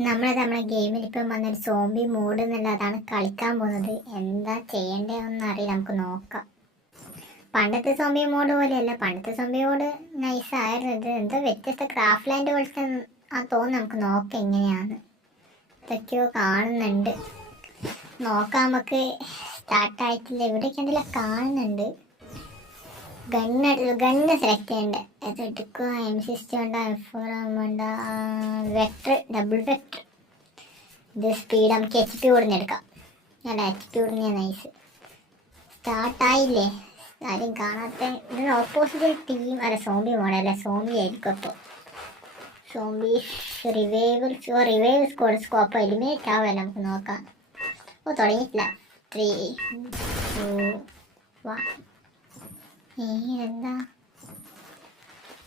നമ്മളത് നമ്മുടെ ഗെയിമിൽ ഇപ്പം വന്നൊരു സോംബി മൂഡ് എന്നുള്ള അതാണ് കളിക്കാൻ പോകുന്നത്. എന്താ ചെയ്യേണ്ടതെന്ന് അറിയില്ല. നമുക്ക് നോക്കാം. പണ്ടത്തെ സോംബി മോഡ് പോലെയല്ല. പണ്ടത്തെ സോംബി മോഡ് നൈസായിരുന്നു ഇത് എന്തോ വ്യത്യസ്ത ക്രാഫ്റ്റ് ലാൻഡ് പോലത്തെ ആ തോന്നുന്നു നമുക്ക് നോക്കാം എങ്ങനെയാണ്. ഇതൊക്കെയോ കാണുന്നുണ്ട്. നോക്കാം. നമുക്ക് സ്റ്റാർട്ടായിട്ടില്ല ഇവിടെയൊക്കെ എന്തെല്ലാം കാണുന്നുണ്ട്. ഗണ്ണ് ഗണ്ണ് സെലക്ട് ചെയ്യണ്ടേ? അത് എടുക്കുക എം സിസ്റ്റം ഉണ്ട് എഫ് ഉണ്ട് വെക്ടർ ഡബിൾ വെക്ടർ ഇത് സ്പീഡ് നമുക്ക് എച്ച് പി കൂടുന്ന എടുക്കാം. അല്ല എച്ച് പി കൂടുന്ന നൈസ് സ്റ്റാർട്ടായില്ലേ ആരും കാണാത്ത ഇതിന് ഓപ്പോസിറ്റ് ടീം അല്ല സോംബി മോഡല്ല സോംബി ആയിരിക്കും അപ്പോൾ zombie revival revival squad scope eliminate ആവുമല്ലോ നമുക്ക് നോക്കാം. ഓ തുടങ്ങിയിട്ടില്ല. ത്രീ ടു വൺ എന്താ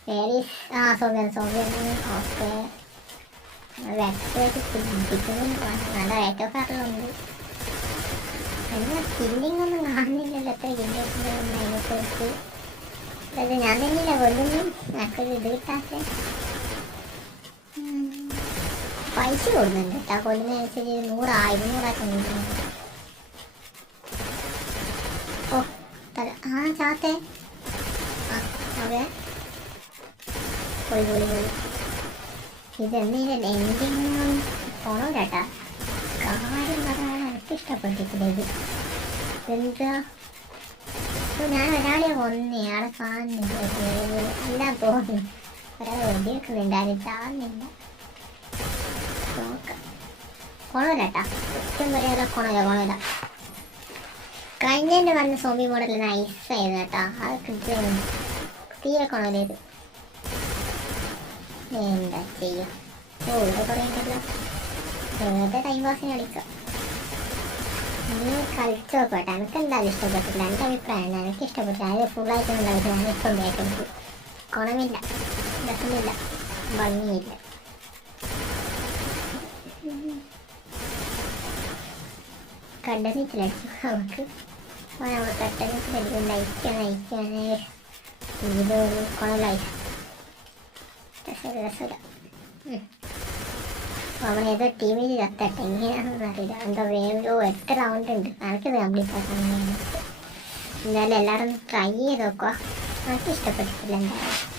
പേരീസ് ആ സോമ്യൻ സോമ്യൻ ഓക്കെ വെബ്സൈറ്റ് പിടിക്കുന്നു നല്ല ഓഫ് ആറിലുണ്ട് എന്താ കില്ലിംഗ് ഒന്നും കാണുന്നില്ലല്ലോ എത്ര കില്ലിംഗ് അതിനെക്കുറിച്ച്. അതായത് ഞാൻ തന്നെയില്ല കൊല്ലുന്നു എനിക്കൊരു ഇത് കിട്ടാത്ത. പൈസ കൊടുക്കുന്നുണ്ട് കേട്ടോ. കൊല്ലുന്നതനുസരിച്ച് നൂറ് ഇരുന്നൂറാക്കി കൊടുക്കുന്നുണ്ട്. ഓ ആ ചാത്തേ. അതെ പോയി പോയി പോയി ഇതെന്തെങ്കിലും എന്തെങ്കിലും പോണോ ചേട്ടാ കാര്യം പറയാൻ എനിക്ക് ഇഷ്ടപ്പെട്ടിട്ടില്ല ഇത് എന്താ ഞാൻ ഒരാളെ കൊന്നേ ആളെ കാണുന്നില്ല എല്ലാം തോന്നി ഒരാളെ വെടിവെക്കുന്നുണ്ട് ആരും ചാവുന്നില്ല. നോക്കാം. കൊണോലേട്ടാ കുറ്റം പറയാതെ കൊണോല കൊണോല കഴിഞ്ഞതിന്റെ വന്ന സോംബി മോഡൽ നൈസായിരുന്നു കേട്ടോ. അത് കിട്ടിയിരുന്നു തീരെ കൊണോലേത് എന്താ ചെയ്യുക ഓ ഇവിടെ ഉണ്ടല്ലോ. വെറുതെ ടൈം പാസിന് കളിക്കുക നീ കളിച്ചു നോക്കട്ടെ. എനിക്ക് എന്തായാലും ഇഷ്ടപ്പെട്ടില്ല എന്റെ അഭിപ്രായമാണ് എനിക്ക് ഇഷ്ടപ്പെട്ടില്ല അത് കളിച്ചില്ല ഞാൻ ഇപ്പം കേട്ടെടുത്തു ഗുണമില്ല. രസമില്ല. ഭംഗിയില്ല. കണ്ടനിച്ചിലടിച്ചു നമുക്ക് നമ്മൾ കട്ടനിച്ചിലടിക്കും നയിക്കാൻ ഇത് കൊണലായി രസമില്ല. അവൻ ഏതോ ടീമിൽ ചത്തട്ടെ എങ്ങനെയാണെന്ന് അറിയില്ല എന്താ വേഗം എട്ട് റൗണ്ട് ഉണ്ട്. എനിക്കത് കംപ്ലീറ്റ് ആക്കാൻ എന്തായാലും എല്ലാവരും ട്രൈ ചെയ്ത് നോക്കുക. എനിക്ക് ഇഷ്ടപ്പെട്ടിട്ടില്ല എന്തായാലും.